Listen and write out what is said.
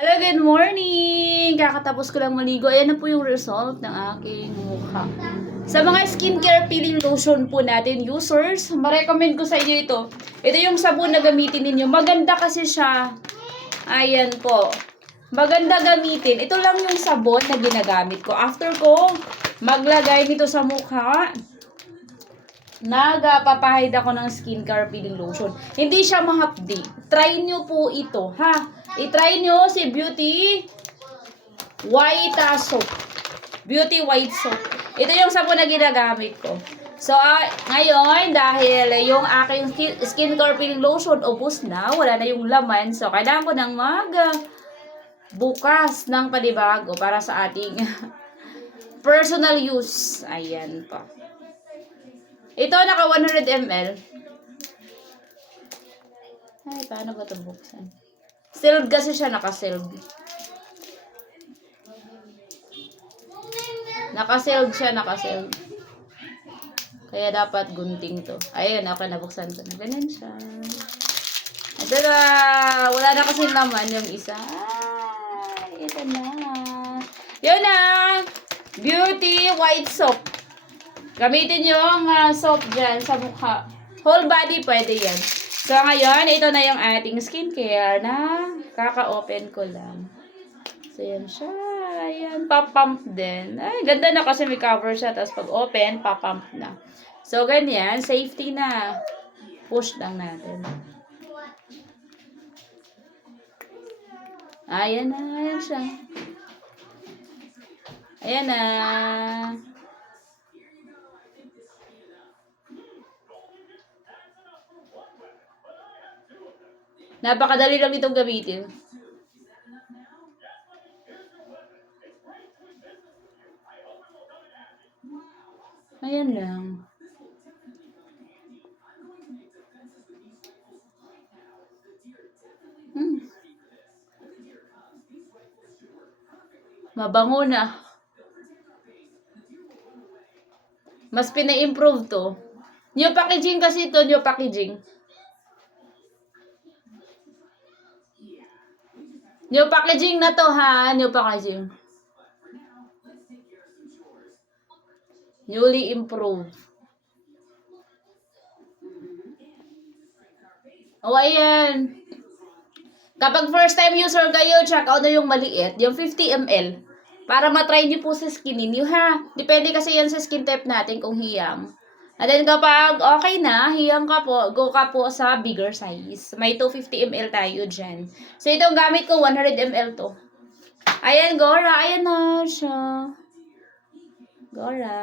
Hello, good morning! Kakatapos ko lang maligo. Ayan na po yung result ng aking mukha. Sa mga skincare peeling lotion po natin, users, ma-recommend ko sa inyo ito. Ito yung sabon na gamitin ninyo. Maganda kasi siya. Ayan po. Maganda gamitin. Ito lang yung sabon na ginagamit ko. After ko maglagay nito sa mukha, nagpapahid ako ng skincare peeling lotion. Hindi siya mahapdi. Try nyo po ito, ha? I-try nyo si Beauty White Soap. Beauty White Soap. Ito yung sabon na ginagamit ko. So, ngayon, dahil yung aking skincare peeling lotion ubos na, wala na yung laman. So, kailangan ko nang bukas ng panibago para sa ating personal use. Ayan pa. Ito, naka 100 ml. Ay, paano ba ito buksan? Sealed kasi siya, naka-sealed. Naka-sealed siya, naka-sealed. Kaya dapat gunting to. Ayun, okay, nabuksan ko na. Ganun siya. Ito na, wala na kasi laman yung isa. Ay, ito na. Yun na, Beauty White Soap. Gamitin yung soap dyan sa mukha. Whole body pwede yan. So, ngayon, ito na yung ating skincare na kaka-open ko lang. So, yan siya. Ayan, papump din. Ay, ganda na kasi may cover siya. Tapos pag open, papump na. So, ganyan. Safety na. Push lang natin. Ayan na. Ayan siya. Ayan na. Napakadali lang itong gamitin. Ayan lang. Mabango na. Mas pina-improve to. New packaging kasi ito, new packaging. New packaging na to, ha? New packaging. Newly improved. O, ayan. Kapag first time user kayo, check out na yung maliit, yung 50 ml. Para matry nyo po sa skin ninyo, ha? Depende kasi yan sa skin type natin kung hiyang. And then kapag okay na, hiyang ka po, go ka po sa bigger size. May 250 ml tayo dyan. So, itong gamit ko, 100 ml to. Ayan, Gora. Ayan na siya. Gora.